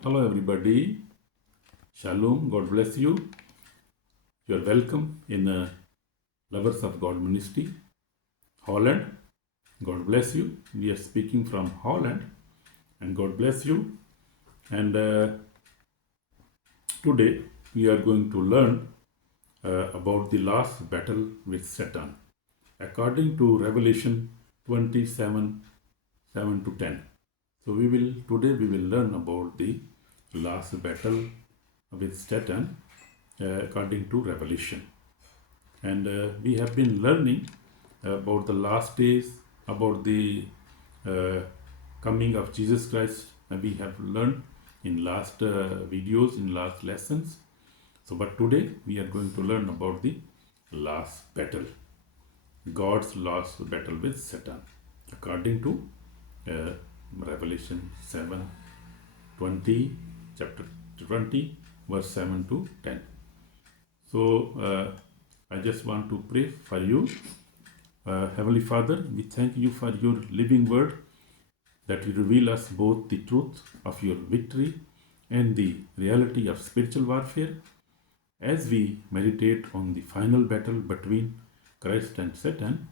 Hello, everybody. Shalom. God bless you. You are welcome in Lovers of God Ministry Holland. God bless you. We are speaking from Holland, and God bless you. And today we are going to learn about the last battle with Satan, according to Revelation 27 7 to 10. So today we will learn about the last battle with Satan according to Revelation. And we have been learning about the last days, about the uh, coming of Jesus Christ. We have learned in last videos, in last lessons. So, but today we are going to learn about the last battle, God's last battle with Satan, according to uh, Revelation 7:20, chapter 20, verse 7 to 10. So, I just want to pray for you. Heavenly Father, we thank you for your living word that you reveal us both the truth of your victory and the reality of spiritual warfare. As we meditate on the final battle between Christ and Satan,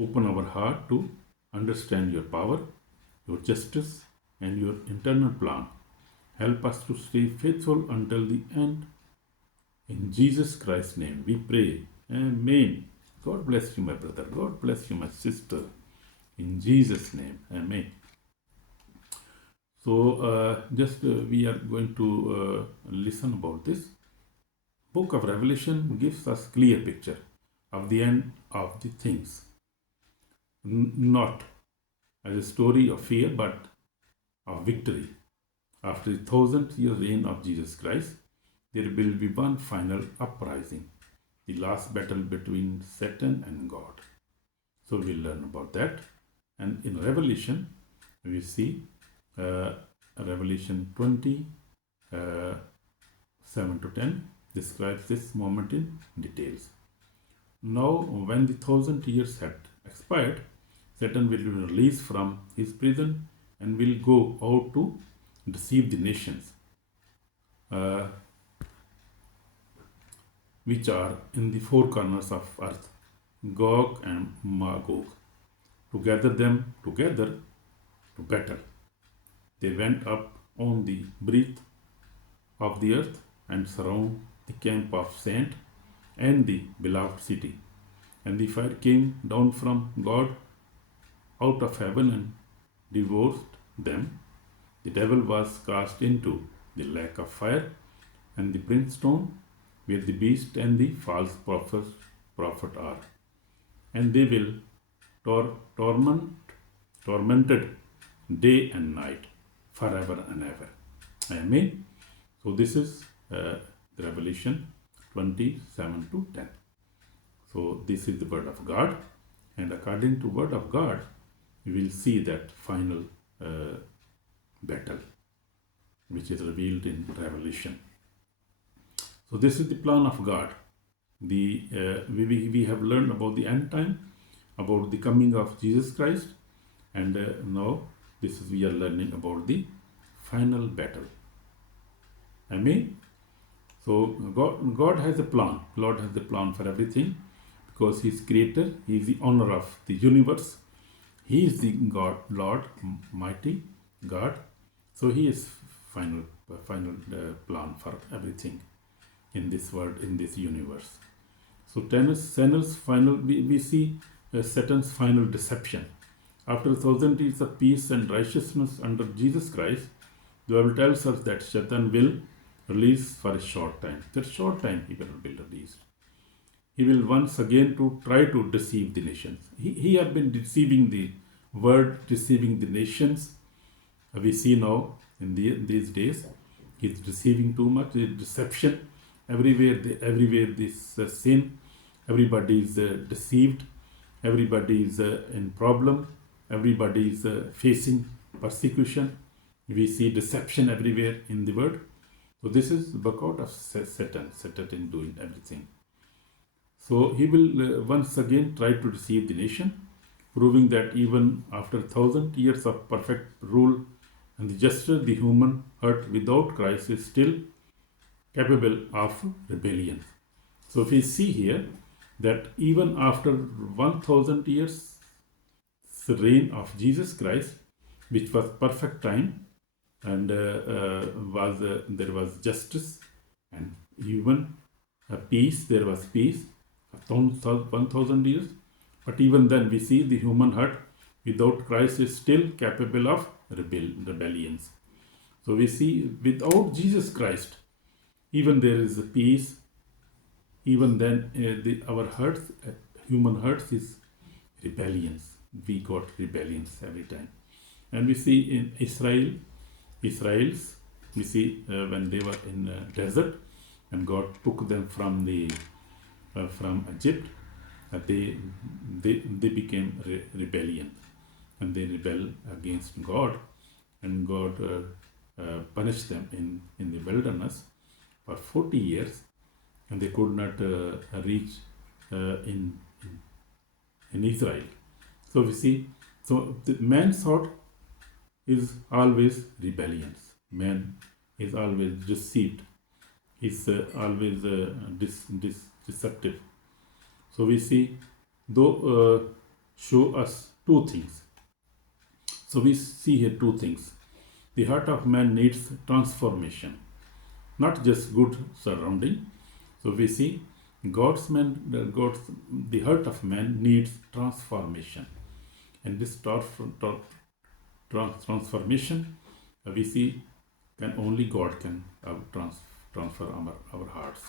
open our heart to understand your power, your justice, and your eternal plan. Help us to stay faithful until the end. In Jesus Christ's name we pray. Amen. God bless you, my brother. God bless you, my sister. In Jesus' name. Amen. So, we are going to listen about this. Book of Revelation gives us clear picture of the end of the things. Not as a story of fear, but of victory. After the 1,000-year reign of Jesus Christ, there will be one final uprising, the last battle between Satan and God. So we'll learn about that. And in Revelation, we see Revelation 20, 7 to 10 describes this moment in details. Now, when the 1,000 years had expired, Satan will be released from his prison and will go out to deceive the nations which are in the four corners of earth, Gog and Magog, to gather them together to battle. They went up on the breadth of the earth and surround the camp of saint and the beloved city. And the fire came down from God out of heaven and devoured them. The devil was cast into the lake of fire and the brimstone, where the beast and the false prophet are. And they will tormented day and night, forever and ever. Amen. So this is Revelation 27 to 10. So this is the word of God, and according to word of God, we will see that final battle, which is revealed in Revelation. So this is the plan of God. We have learned about the end time, about the coming of Jesus Christ, and now we are learning about the final battle. Amen. So God has a plan. Lord has a plan for everything, because He is Creator. He is the owner of the universe. He is the God, Lord, mighty God. So He is final plan for everything in this world, in this universe. So Satan's final, we see Satan's final deception. After 1,000 years of peace and righteousness under Jesus Christ, the Bible tells us that Satan will release for a short time. For a short time he will be released. He will once again to try to deceive the nations. He has been deceiving the world, deceiving the nations. We see now in these days, he's deceiving too much. Deception everywhere. This sin. Everybody is deceived. Everybody is in problem. Everybody is facing persecution. We see deception everywhere in the world. So this is the workout of Satan doing everything. So he will once again try to deceive the nation, proving that even after 1,000 years of perfect rule And just the human heart without Christ is still capable of rebellion. So if we see here that even after 1000 years reign of Jesus Christ, which was perfect time, and there was justice and even peace, there was peace, 1000 years. But even then we see the human heart without Christ is still capable of rebellions. So we see without Jesus Christ, even there is a peace, even then our hearts, human hearts is rebellions. We got rebellions every time. And we see in Israel's, we see when they were in desert and God took them from Egypt, they became rebellion, and they rebel against God, and God punished them in the wilderness for 40 years, and they could not reach in Israel. So we see, so the man's thought is always rebellions. Man is always deceived. He's always deceptive. So we see, though show us two things. So we see here two things. The heart of man needs transformation, not just good surrounding. So we see the heart of man needs transformation, and this transformation we see only God can transfer our hearts.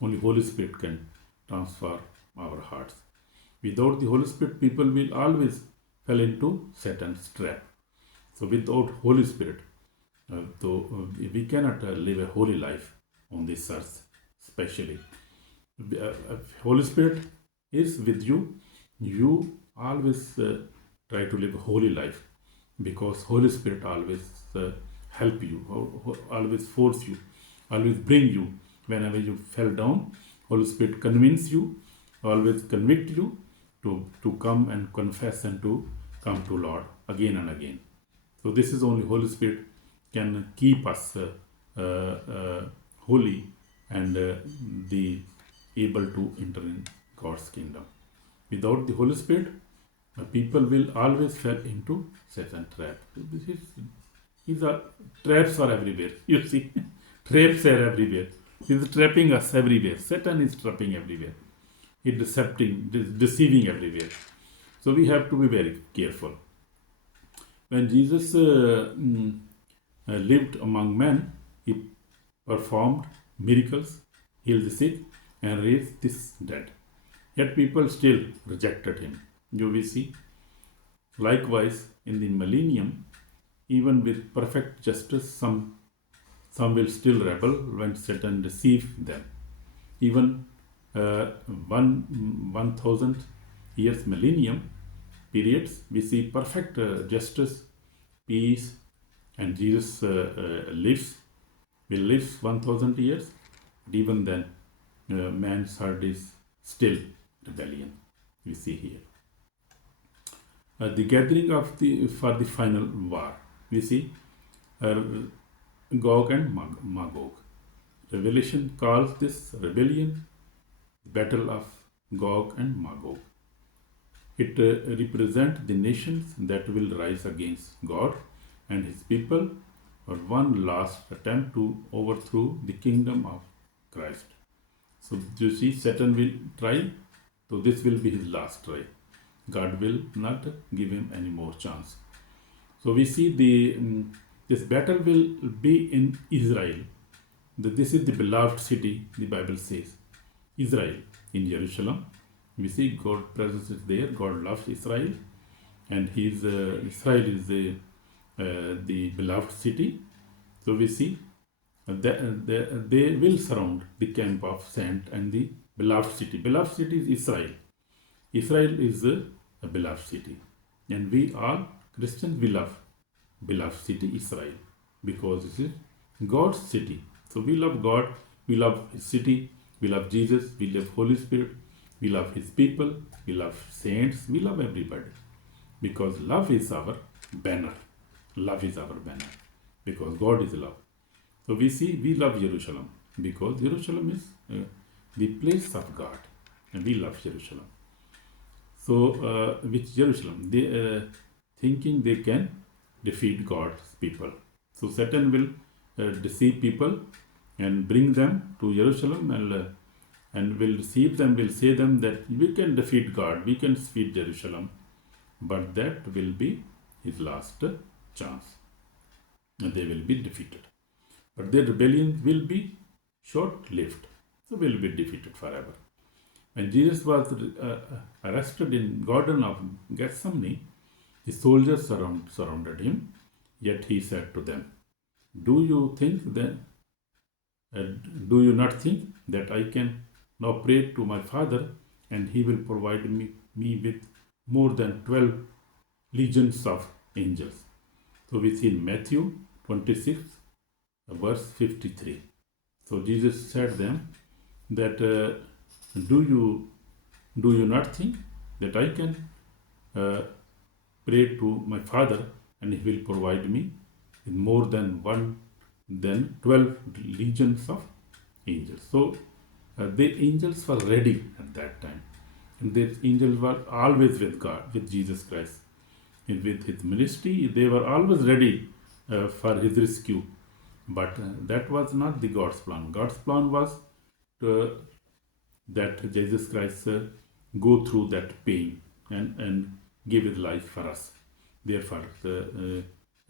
Only Holy Spirit can transform our hearts. Without the Holy Spirit, people will always fall into Satan's trap. So without Holy Spirit, we cannot live a holy life on this earth. Especially, Holy Spirit is with you. You always try to live a holy life, because Holy Spirit always help you, always force you, always bring you. Whenever you fell down, Holy Spirit convince you, always convict you to come and confess and to come to Lord again and again. So this is only Holy Spirit can keep us holy and able to enter in God's kingdom. Without the Holy Spirit, people will always fall into Satan's trap. Traps are everywhere. You see, traps are everywhere. He's trapping us everywhere. Satan is trapping everywhere. He's deceiving everywhere. So we have to be very careful. When Jesus lived among men, he performed miracles, healed the sick, and raised the dead. Yet people still rejected him. You will see. Likewise, in the millennium, even with perfect justice, some will still rebel when Satan deceives them. Even 1000 years millennium periods, we see perfect justice, peace, and Jesus will live 1000 years. But even then, man's heart is still rebellion. We see here. The gathering for the final war. We see Gog and Magog. Revelation calls this rebellion the battle of Gog and Magog. It represents the nations that will rise against God and his people for one last attempt to overthrow the kingdom of Christ. So you see, Satan will try, so this will be his last try. God will not give him any more chance. So we see this battle will be in Israel. This is the beloved city, the Bible says. Israel, in Jerusalem. We see God's presence is there. God loves Israel, and Israel is the beloved city. So we see they will surround the camp of saint and the beloved city. Beloved city is Israel. Israel is a beloved city, and we all Christians, we love beloved city Israel, because this is God's city. So we love God, we love his city, we love Jesus, we love Holy Spirit, we love his people, we love saints, we love everybody, because love is our banner. Love is our banner. because God is love. So we see we love Jerusalem because Jerusalem is the place of God, and we love Jerusalem. So with Jerusalem, they thinking they can defeat God's people. So Satan will deceive people and bring them to Jerusalem and will deceive them, will say them that we can defeat God, we can defeat Jerusalem, but that will be his last chance, and they will be defeated. But their rebellion will be short-lived, so will be defeated forever. When Jesus was arrested in Garden of Gethsemane, the soldiers surrounded him. Yet he said to them, "Do you think that? Do you not think that I can now pray to my Father, and He will provide me with more than 12 legions of angels?" So we see in Matthew 26, verse 53. So Jesus said them that do you not think that I can pray to my Father, and He will provide me with more than 12 legions of angels. So the angels were ready at that time, and the angels were always with God, with Jesus Christ. And with his ministry, they were always ready for his rescue. But that was not the God's plan. God's plan was that Jesus Christ go through that pain and give his life for us. Therefore,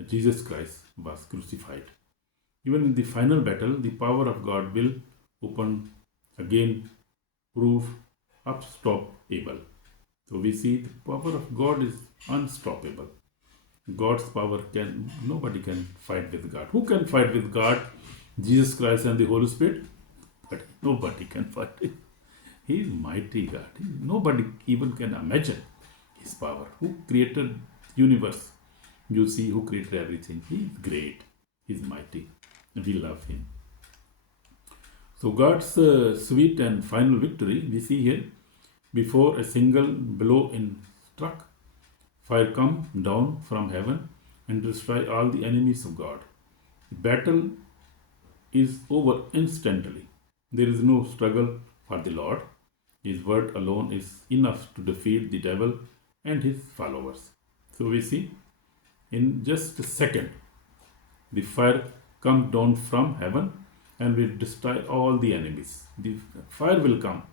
Jesus Christ was crucified. Even in the final battle, the power of God will prove unstoppable. So we see the power of God is unstoppable. God's power nobody can fight with God. Who can fight with God? Jesus Christ and the Holy Spirit? But nobody can fight it. He is mighty God. Nobody even can imagine his power. Who created universe? You see, who created everything. He is great. He is mighty. And we love him. So God's sweet and final victory we see here. Before a single blow is struck, fire comes down from heaven and destroy all the enemies of God. The battle is over instantly. There is no struggle for the Lord. His word alone is enough to defeat the devil and his followers. So we see in just a second, the fire comes down from heaven and will destroy all the enemies. The fire will come.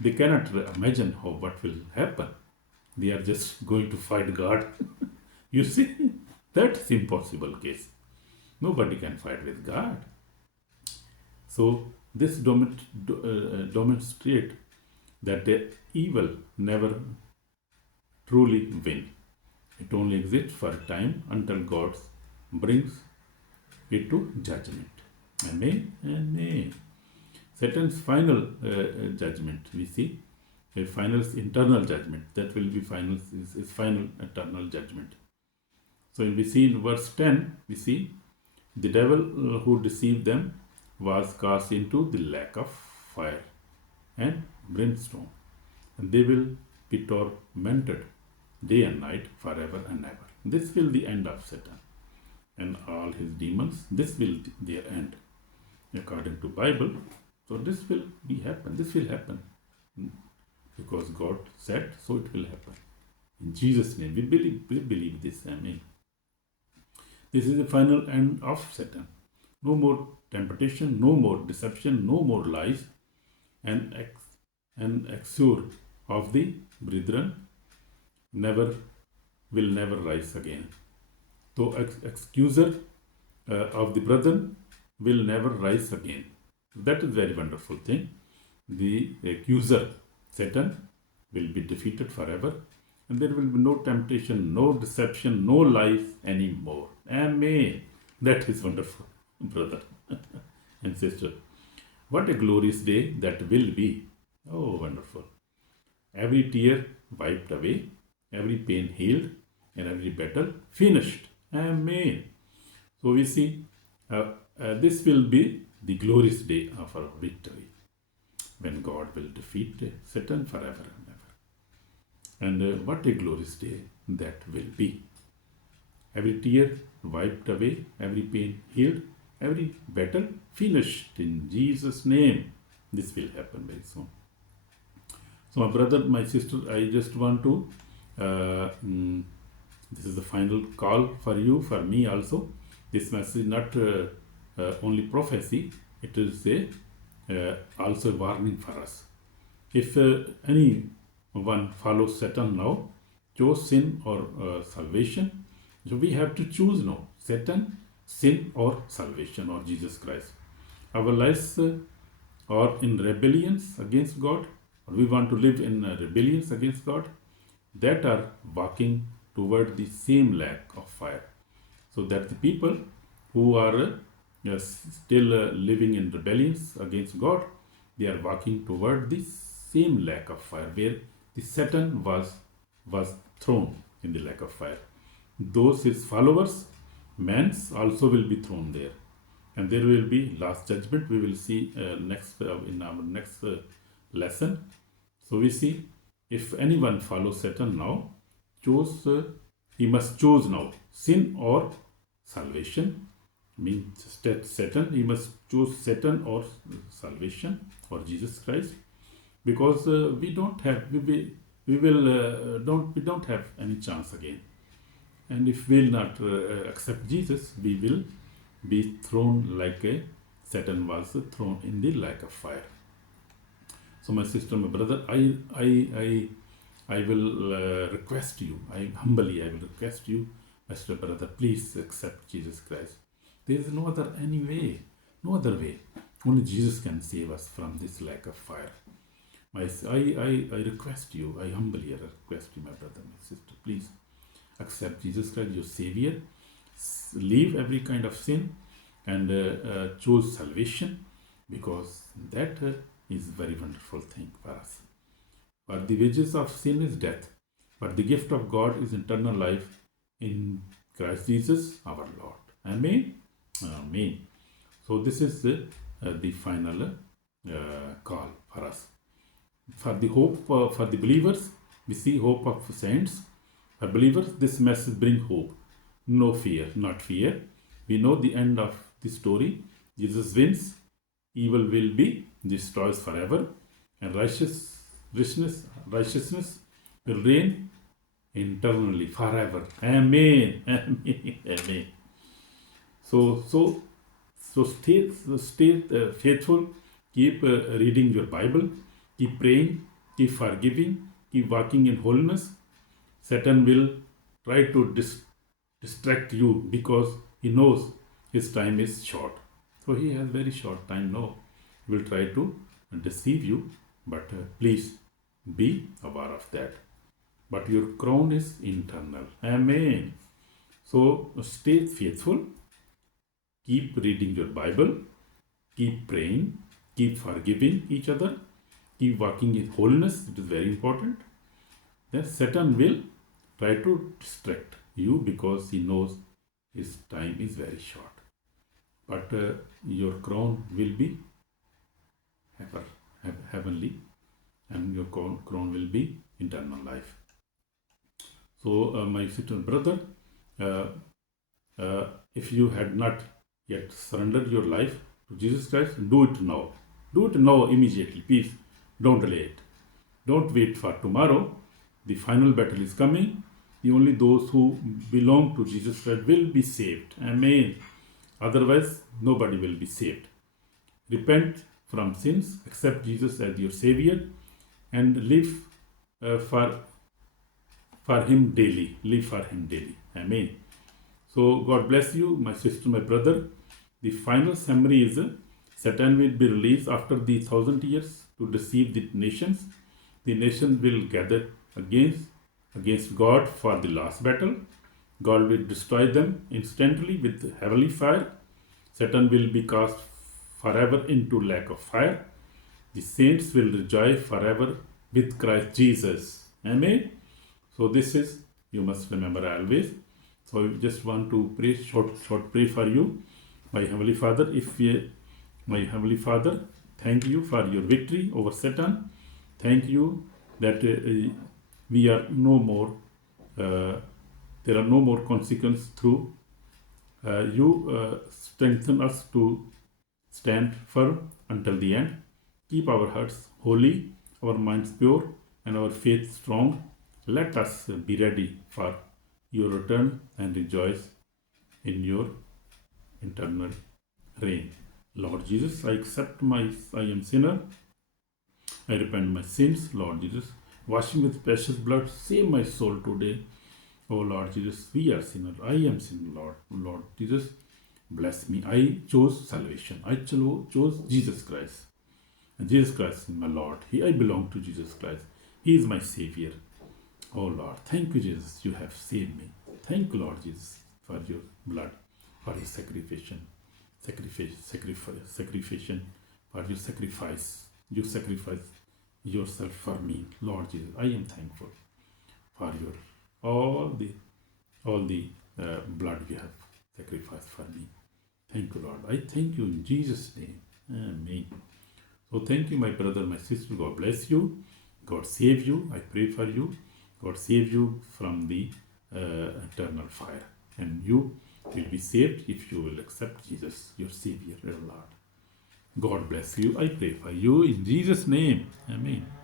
They cannot imagine what will happen. They are just going to fight God. You see, that's impossible case. Nobody can fight with God. So this demonstrates that the evil never truly win. It only exists for a time until God brings it to judgment. Amen. Amen. Satan's final judgment, we see, a final internal judgment. That will be final, is final eternal judgment. So we see in verse 10, we see the devil who deceived them was cast into the lake of fire and brimstone, and they will be tormented day and night forever and ever. This will be the end of Satan and all his demons. This will be their end, according to Bible. So this will happen. This will happen because God said so. It will happen in Jesus' name. We believe this. Amen. This is the final end of Satan. No more temptation, no more deception, no more lies, and accusation of the brethren will never rise again. So accuser of the brethren will never rise again. That is very wonderful thing. The accuser, Satan, will be defeated forever, and there will be no temptation, no deception, no lies anymore. Amen. That is wonderful, brother and sister. What a glorious day that will be. Oh, wonderful. Every tear wiped away, every pain healed, and every battle finished. Amen. So we see this will be the glorious day of our victory, when God will defeat Satan forever and ever. And what a glorious day that will be. Every tear wiped away, every pain healed, every battle finished in Jesus' name. This will happen very soon. So my brother, my sister, I just want to, this is the final call for you, for me also. This message is not only prophecy, it is also a warning for us. If anyone follows Satan now, chose sin or salvation, so we have to choose now, Satan, sin or salvation or Jesus Christ. Our lives are in rebellion against God, or we want to live in rebellion against God, that are walking toward the same lake of fire. So that the people who are still living in rebellion against God, they are walking toward the same lake of fire where the Satan was thrown in the lake of fire. Those his followers, men's, also will be thrown there, and there will be last judgment. We will see next in our next lesson. So we see, if anyone follows Satan now, he must choose now sin or salvation. Means Satan, he must choose Satan or salvation or Jesus Christ, because we don't have any chance again. And if we will not accept Jesus, we will be thrown like Satan was thrown in the lake of fire. So my sister, my brother, I will request you, I will request you, my sister, brother, please accept Jesus Christ. There is no other way. Only Jesus can save us from this lake of fire. I request you, I humbly request you, my brother, my sister, please accept Jesus Christ, your Savior. Leave every kind of sin and choose salvation, because that is a very wonderful thing for us. For the wages of sin is death, but the gift of God is eternal life in Christ Jesus our Lord. Amen. Amen. So this is the final call for us. For the hope for the believers, we see hope of saints. For believers, this message brings hope. No fear, not fear. We know the end of the story. Jesus wins. Evil will be destroyed forever, and righteousness will reign eternally forever. Amen. Amen. Amen. So stay faithful. Keep reading your Bible. Keep praying. Keep forgiving. Keep walking in holiness. Satan will try to distract you, because he knows his time is short. So he has very short time now. He will try to deceive you, but please be aware of that. But your crown is eternal. Amen. So stay faithful. Keep reading your Bible. Keep praying. Keep forgiving each other. Keep walking in holiness. It is very important. Then Satan will try to distract you, because he knows his time is very short. But your crown will be heavenly, and your crown will be eternal life. So my sister and brother, if you had not yet surrendered your life to Jesus Christ, do it now. Do it now, immediately. Please don't delay it. Don't wait for tomorrow. The final battle is coming. Only those who belong to Jesus Christ will be saved. Amen. Otherwise, nobody will be saved. Repent from sins, accept Jesus as your Savior, and live for Him daily. Live for Him daily. Amen. So God bless you, my sister, my brother. The final summary is Satan will be released after the 1,000 years to deceive the nations. The nations will gather against God for the last battle. God will destroy them instantly with heavenly fire. Satan will be cast forever into lake of fire. The saints will rejoice forever with Christ Jesus. Amen. So this is, you must remember always. So I just want to pray, short pray for you. My Heavenly Father, my Heavenly Father, thank you for your victory over Satan. Thank you that we are no more, there are no more consequences through You strengthen us to stand firm until the end. Keep our hearts holy, our minds pure, and our faith strong. Let us be ready for your return and rejoice in your eternal reign. Lord Jesus, I am sinner. I repent my sins, Lord Jesus. Wash me with precious blood. Save my soul today. Oh Lord Jesus, we are sinners. I am sinner, Lord. Lord Jesus, bless me. I chose salvation. I chose Jesus Christ. And Jesus Christ is my Lord. I belong to Jesus Christ. He is my Savior. Oh Lord, thank you, Jesus. You have saved me. Thank you, Lord Jesus, for your blood, for your sacrifice, for your sacrifice. You sacrifice yourself for me, Lord Jesus. I am thankful for your all the blood you have sacrificed for me. Thank you, Lord. I thank you in Jesus' name. Amen. So thank you, my brother, my sister. God bless you. God save you. I pray for you. God save you from the eternal fire. And you will be saved if you will accept Jesus, your Savior, your Lord. God bless you. I pray for you in Jesus' name. Amen.